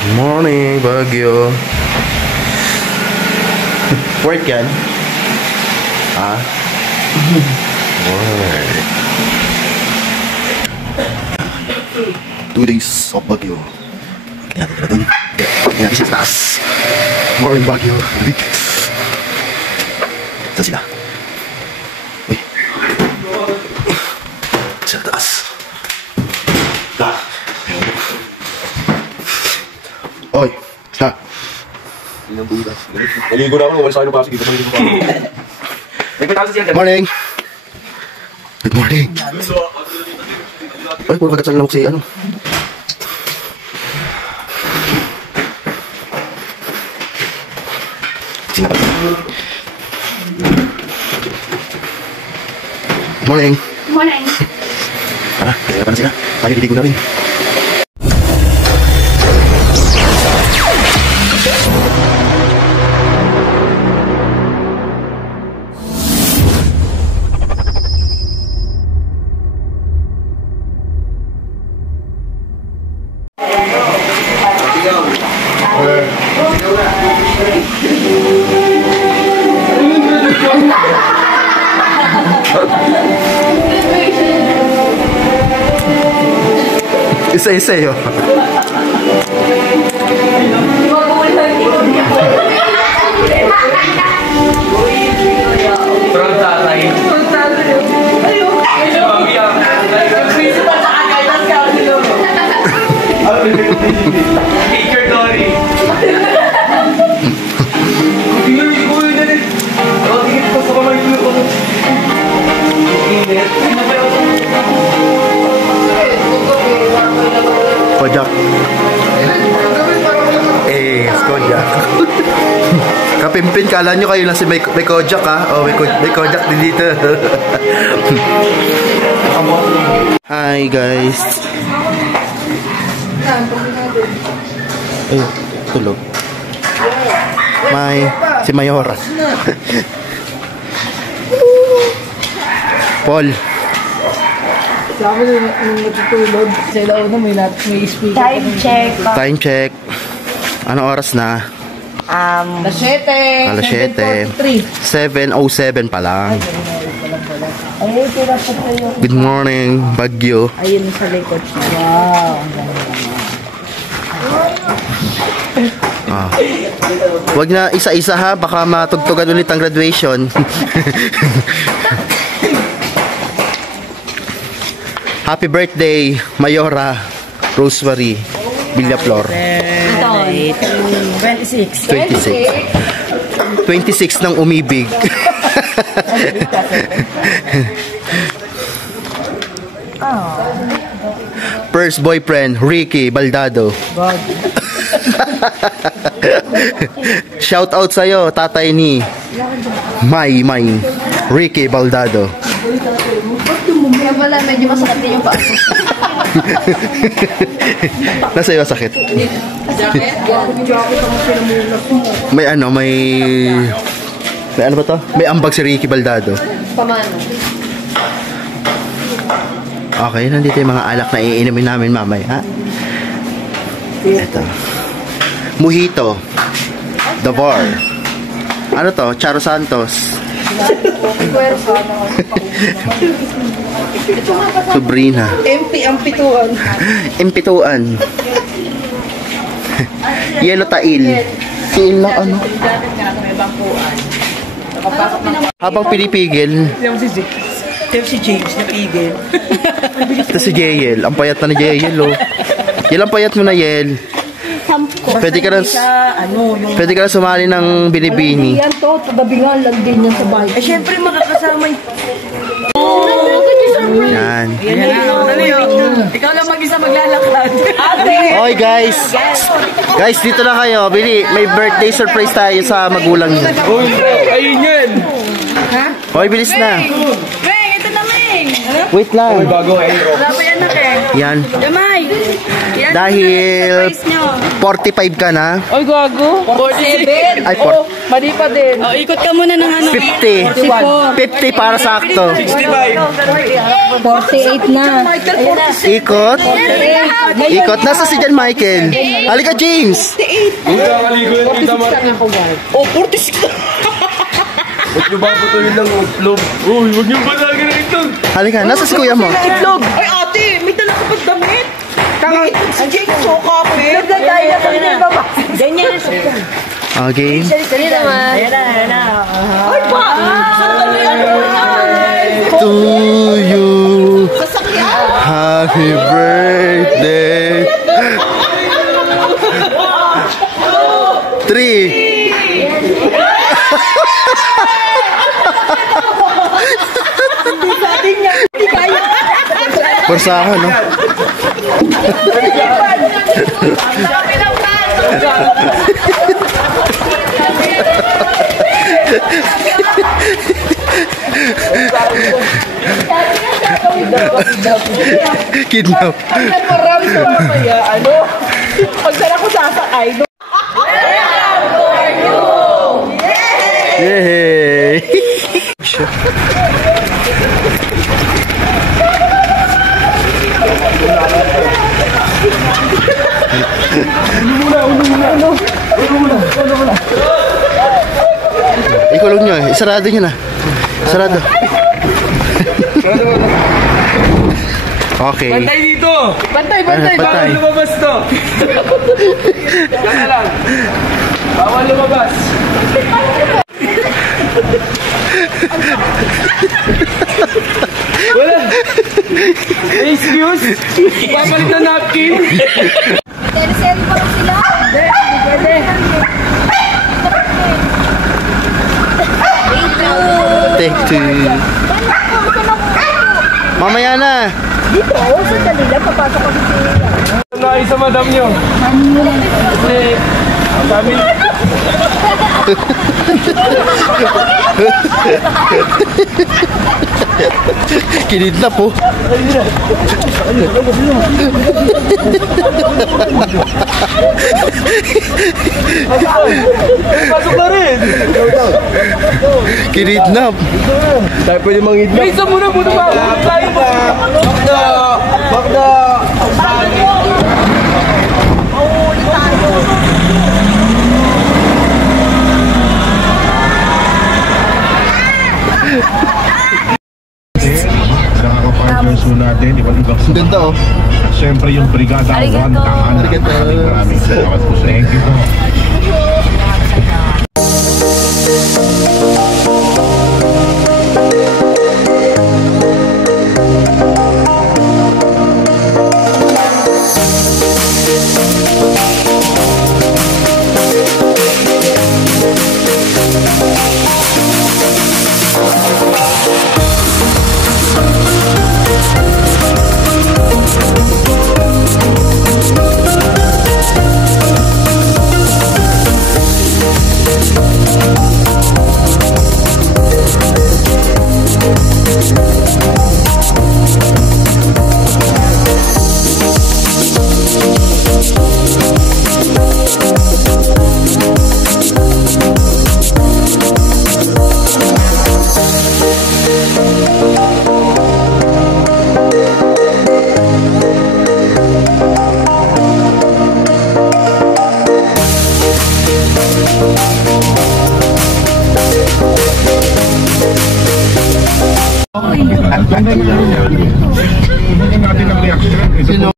Good morning, Baguio. Work yan? Ha? Work. 2 days of Baguio. Kaya natin natin. Kaya natin sa taas. Morning, Baguio. Saan sila? Uy. Sa taas. Oy, ha? Naligo na ako, wala sa akin ng pasig. Morning! Good morning! Ay, puro kagatsal lang si ano. Sinapa. Morning! Morning! Tara, kaya pa na sila. Tayo diligo na rin. Isa-isa yun. From tatay. Teacher Dory. Kojak. Kojak. Kapimpin, kala nyo kayo lang si may Kojak, ha? Oh, may Kojak din dito. Hi, guys. Ay, tulog. Si Mayora. Paul. Sabi nung natutulog, sa ilaw na may speaker. Time check. Anong oras na? Alas 7. Alas 7. 7:07 pa lang. Ay, tira po kayo. Good morning, Baguio. Ayun sa likod siya. Wow, ang ganda. Wag na isa-isa, ha, baka matugtugan ulit ang graduation. Happy birthday, Mayora Rosemary Villaflor. 26. 26 ng umibig. First boyfriend, Ricky Baldado. Shout out sa'yo, tatay ni May Ricky Baldado. Kaya pala medyo masakit din yung paa. Nasa iyo sakit? May ano ba to? May ambag si Ricky Baldado. Pamano? Okay, nandito yung mga alak na iinumin namin mamaya, ha? Ito. Mojito. The Bar. Ano to? Charo Santos. Sabrina. ang pituan. Impituan. Yelo Tail. Tail na ano? Habang pinipigil. Si James na pigil. Ito si Jayel. Ang payat na ni Jayel, oh. Yel, ang payat mo na, Yel. Pwede ka na sumali ng binibini. Yan to, tagabingan lang din yan sa bahay. Eh, syempre makakasama yung... Yan. Ikaw lang mag-isa maglalakad. Oy, guys. Guys, dito na kayo. Bili, may birthday surprise tayo sa magulang niyo. Ayun yun. Oy, bilis na. Meng, ito na Meng. Wait lang. Bago aero. Wala pa yan na, Yan. Damay. Dahil 45 ka na. Ay, gago. 47. Ay, Oh, mali pa din. Oh, ikot ka muna ng ano. 50. 50 para sakto. 48 na. Ikot. Ikot. Nasa si John Michael. Halika, James. Huwag kakaligo yan kita, Mar. Oh, 46 na. Huwag niyo ba putuin ng utlog? Uy, huwag niyo ba lagi na ito? Halika, nasa si kuya mo. Itlog. Ay, ate, may dala ka pa damit. Si Jake, so kape. Ganyan. Okay. Sige naman. Ay, pa. To you. Happy birthday. 3. Persahan, no? Kidnap. Marami sa mamaya, ano? Pag saan ako sasakay, no? Yay! Ikulong nyo eh. Isarado nyo na. Sarado. Okay. Pantay dito! Bantay. Pantay. Bawal lumabas to! Yan na lang. Bawal lumabas. Wala. Excuse? Papalit na napkin? Teleserye pa sila. Take 2. Mamaya na. Dito, sandali lang, papasok ako sa Nai sa madam nyo. Kasi, ang dami. Kinidnap po. Pasok na rin. Kinidnap. Tayo pwede mangidnap. May isa muna muna ba? Tayo ba? Bakda! Bakda! Nakaka-partners mo natin, ibang-ibang Ang ganda oh. Siyempre yung Brigada 1 tahanan. Maraming salamat po. Thank you po. At ganda niya yan. Hindi natin ang reaction. Ito po.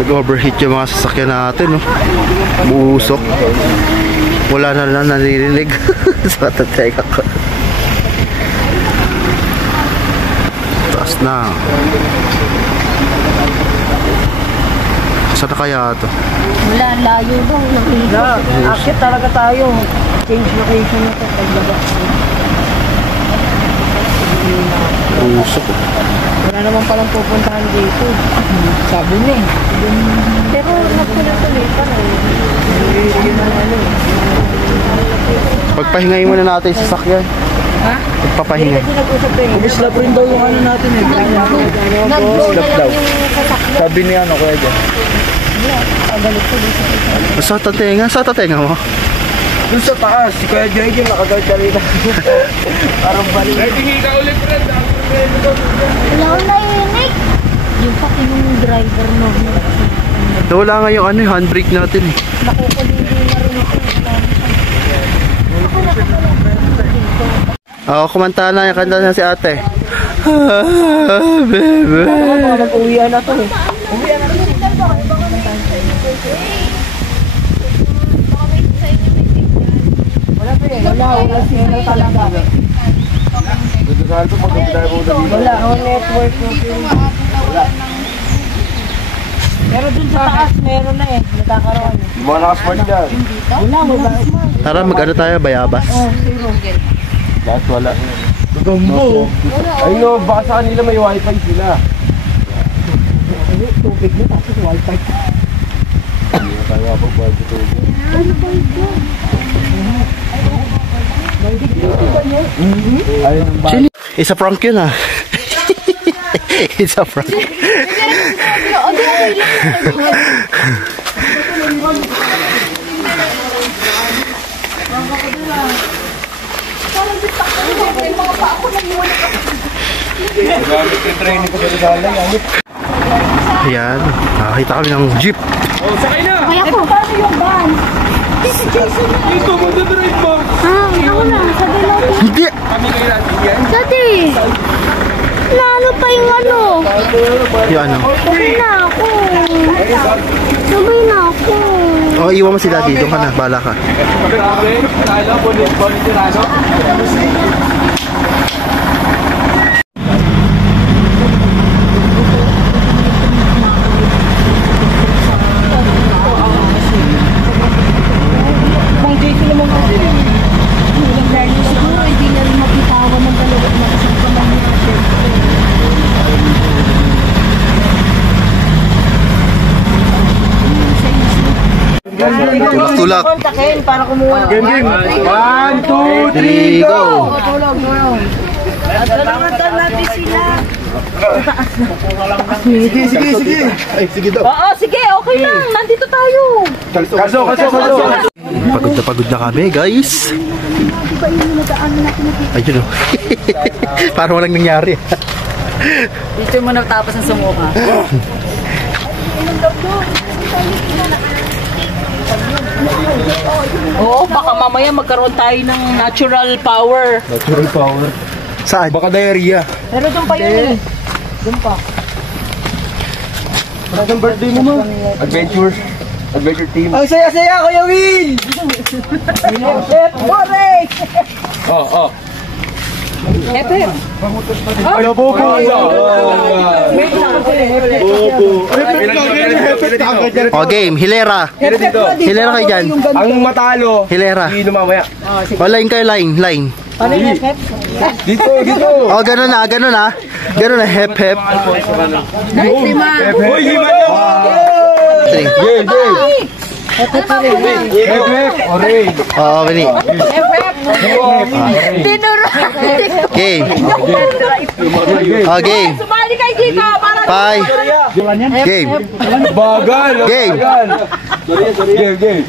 Nag-overheat yung mga sasakyan natin, no? Buusok. Wala na lang naririnig. Sa tatay ako. Taas na. Saan na kaya ito? Wala, layo daw. Akit talaga tayo. Change location na ito. Paglabas. Buusok. Wala naman palang pupuntahan dito. Sabi niya eh. Pero nagtuloy-tuloy pa rin. Yun ang ano eh. Pagpahingayin muna natin yung sasakyan. Ha? Pagpapahingay. Kasi nag-usap eh. Umislap rin daw yung ano natin eh. Nag-blow na daw. lang yung sasakyan. Sabi niya ano kuya dyan. Pagalit ko dito. Sa tatenga? Sa tatenga mo? Dun sa taas, si Kuya Joy yung nakagalit ka rin. Parang balik. Wala akong naiinig. Yung pati yung driver mo. Nawala nga yung ano, yung handbrake natin eh. Nakukulili na rin ako. Oo, kumanta na yung kanta na si ate. Baka mag-uwian na to eh. Wala siya talaga. Wala, network mo. Wala. Pero dun sa taas, meron na eh. Nagkakaroon. Yung mga nakasmart dyan. Wala. Tara, mag-ano tayo, bayabas. Lahat wala. Gambo. Ayun, baka sa kanila may wifi sila. Tubig mo, tapos wifi. Hindi na tayo kapag wifi tubig. Ayun ang bahay. Isa prank yun ah. Isa prank. Gamit yung training ko sa Rizal. Ayan, nakakita kami ng jeep. Oh, sakay na! Kaya ko, paano yung van? Si Jason. Dito, magdadrive mo! Ako na, sabi lang ko. Hindi! Kami kayo natin yan. Sabi, lalo pa yung ano. Yung ano? Sabi na ako. Sabi na ako. Oh, iwan mo si daddy. Doon ka na, bala ka. Talo, bonus tirano. tulak. kontakin para kumuha. Game, game. 1, 2, 3, go! Tulog. Tulungan natin sila. Sige. Ay, sige daw. Oo, sige, okay lang. Nandito tayo. Kaso. Pagod na kami, guys. Ayun o. Parang walang nangyari. Dito mo na tapos ang sumuka. Oo, baka mamaya magkaroon tayo ng natural power. Natural power. Saan? Baka diarrhea. Pero doon pa yun eh. Doon pa. Anong birthday mo, ma? Adventure team. Ang saya-saya, Kuya Will! Bore! Oh. Epe! Ay, bobo! O, game. Hilera. Hilera kayo dyan. Ang matalo, Hilera. hindi mamaya. O, line kayo, line. Paano yung Epe? Dito. O, ganun na. Ganun na, hep. Uy, lima na! Three. Oray. Oo, Bini. Tinuro! Game. O, game. Sumali kay Gita para... Bye. Game. Bagal. Game. Game.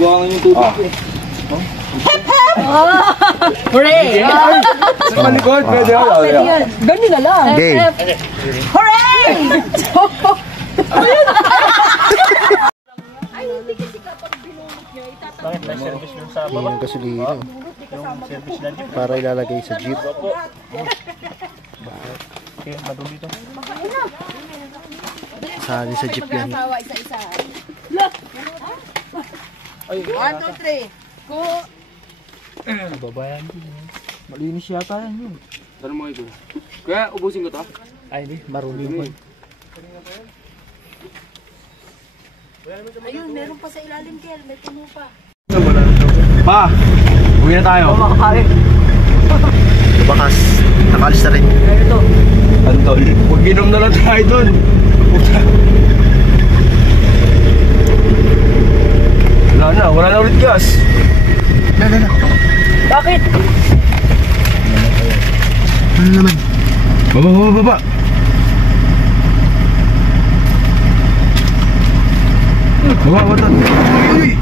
Hooray! Sa malikod, pwede ako. Ganyan na lang. Game. Hooray! Yung gasolina. Para ilalagay sa jeep. Sali sa jeep yan. 1, 2, 3. Go! Malinis yata yan yun. Saan mo ito? Kaya ubusin ko to? Ay, di. Marunong mo. Ayun, meron pa sa ilalim, Kel. May puno pa. Pa! Uwi na tayo. Bakas. Nakalis na rin. Antol. Huwag ginom na lang tayo dun. Wala na ulit gas. Na. Bakit? Ano naman? Baba. Baba. Uy!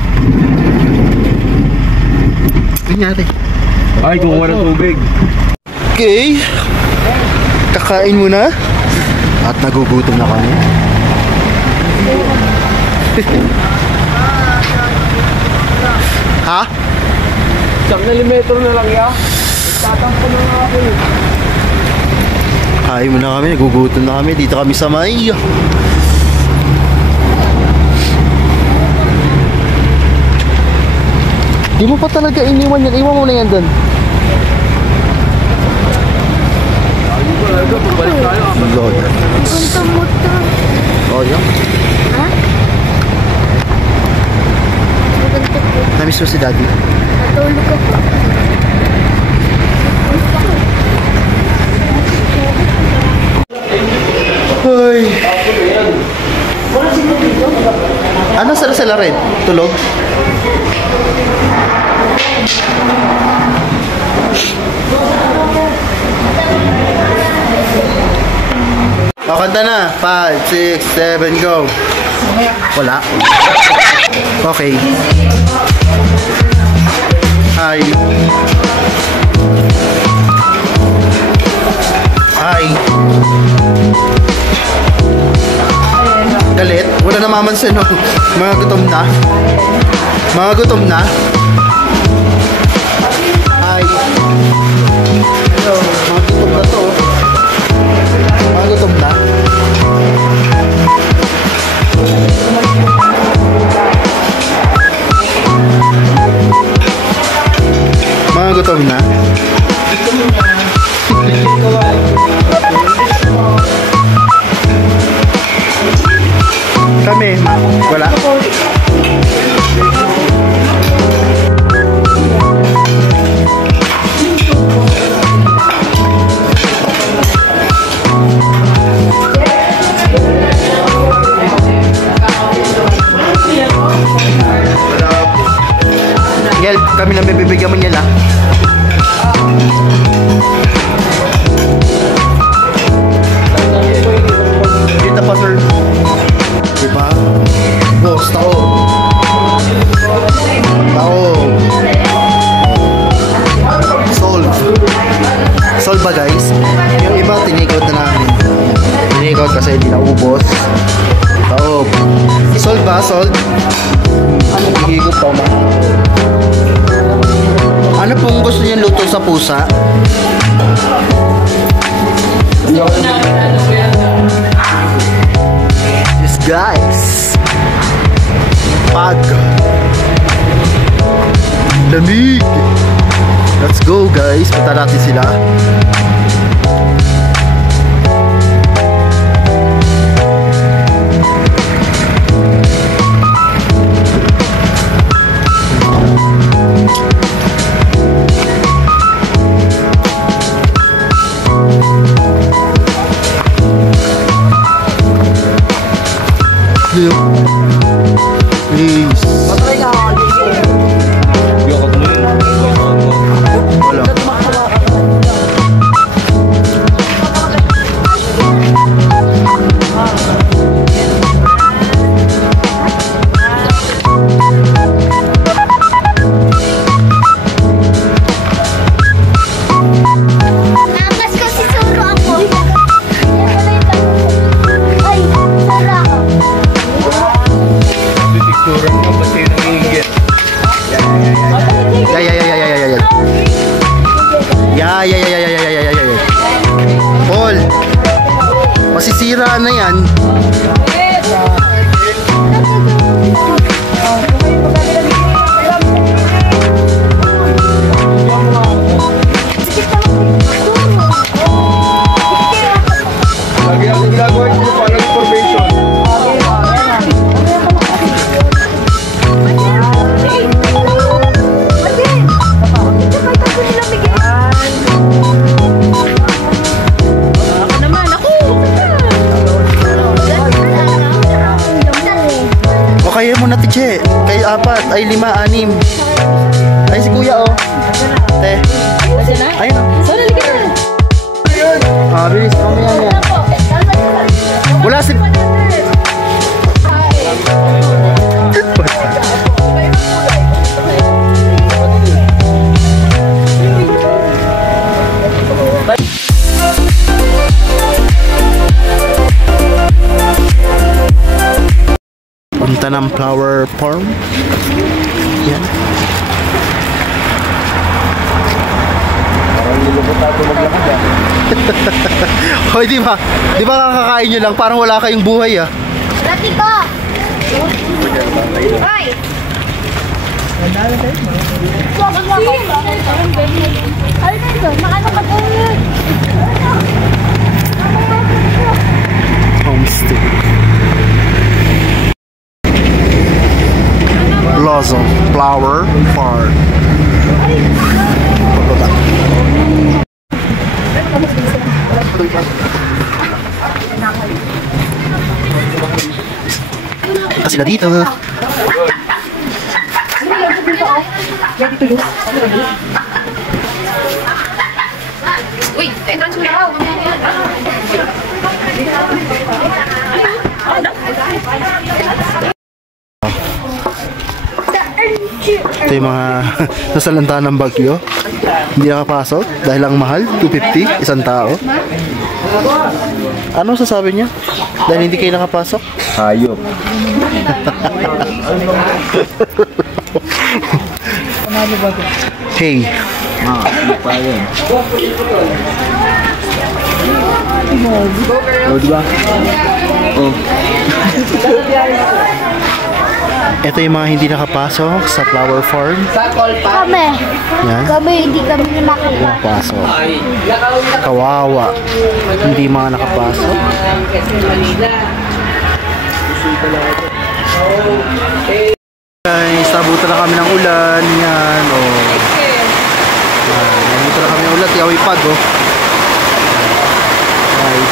Nangyari. Ay, kumuha ng tubig. Okay. Kakain muna. At nagugutom na kami. Ha? 1 millimeter na lang ya. Tatampo na nga ako eh. Kain muna kami. Nagugutom na kami. Dito kami sa may. Di mo pa talaga iniwan yan. Iwan mo na yan doon. Lord. Oh, yan. Ha? Namiss mo si Daddy. Natulog ka pa. Hoy. Ano sila rin? Tulog? O, kanta na. 5, 6, 7, go. Wala. Okay. Hi. Galit? Wala na mamansin, no? Mga gutom na. Hi. Hello. Mga gutom na to. Mga gutom na. Mga gutom na. Kami, wala. may bibigyan mo niya lang. Dito pa, sir. Diba? Boss, tao. Solve ba, guys? Yung iba tinikot na namin. Tinikot kasi hindi naubos. Tao. Solve ba? Solve? Ano higop pa ma? Ano pong gusto niyo luto sa pusa? Yes, guys. Pag lamig. Let's go, guys. Punta natin sila. Please. Wala. Nakas kasi suro ako. Ay, suro ako. Pipicturan mo ba sa'yo ng higit? Paul, masisira na yan. Lagi ang ginagawa ito para information. O kaya mo na, tiche. Kay 4, ay 5, 6. Ay, si kuya, oh. Te. Ayun, oh. Bilis, mamaya yan. Wala si... Punta ng flower farm. Yan. Hoy, di ba? Di ba kakakain nyo lang? Parang wala kayong buhay, ah. Rati ko! Hoy! Homestay. Plaza Flower Farm. Punta sila dito. Uy, entrance mo na raw. Ito yung mga nasalanta ng bagyo. Hindi nakapasok dahil ang mahal, 250, isang tao. Ano sasabi niya? Dahil hindi kayo nakapasok? Hayop. Hey. Ano pa yan? Oh, diba? Oh. Ito yung mga hindi nakapasok sa flower farm. Kami. Yan. Kami, hindi kami nakapasok. Nakapasok. Kawawa. Hindi mga nakapasok. Guys, nabutan na kami ng ulan. Yan, oh. Yan, nabutan na kami ng ulan. Tiyaw ipag, oh. Guys.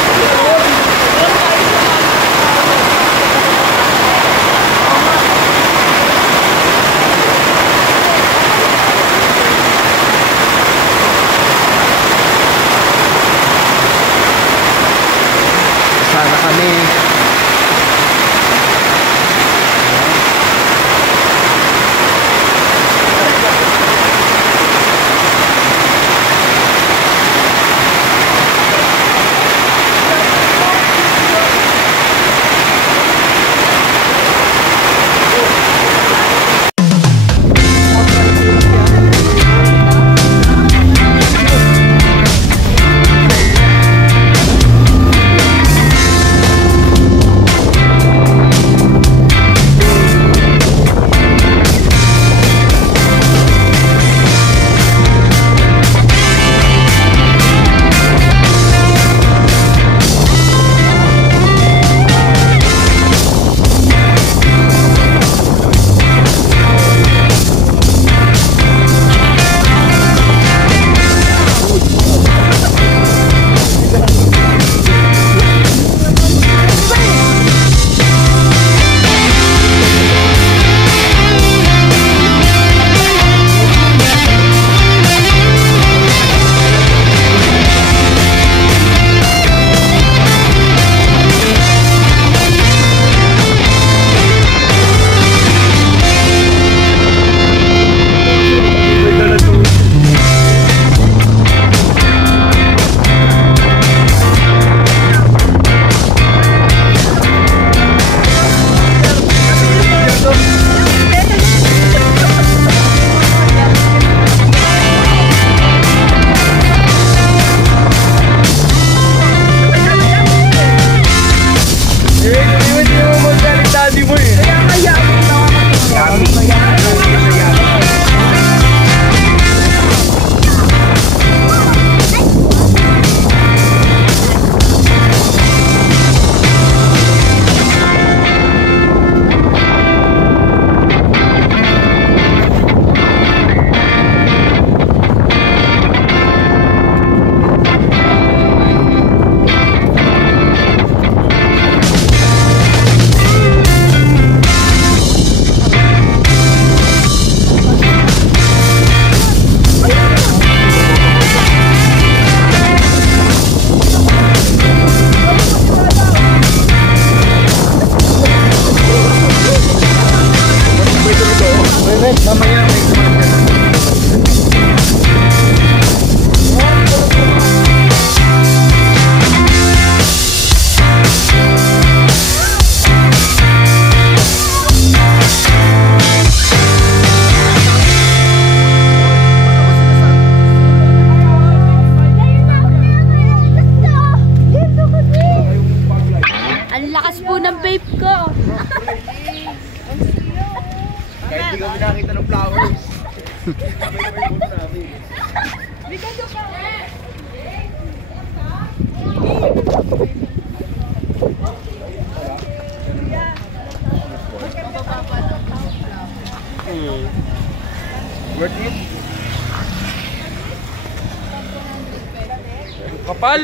Kapal!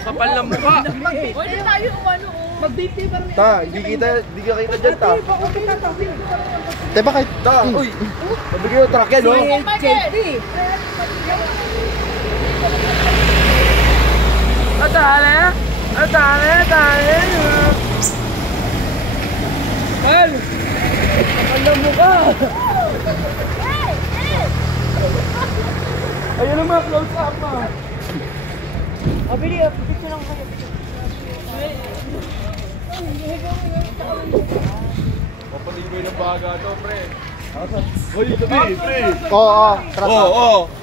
Kapal ng mukha! Pwede tayo umano. Mag-BP pa rin. Ta, hindi ka kita dyan, ta. Te, bakit? Ta, uy! Mabigay yung truck yan, no? Atale! Kapal! Kapal ng mukha! Ayun naman, close up ma! Picture lang kayo. Papaligoy ng baga to, pre. Uy, pre! Oo, Oo, oo!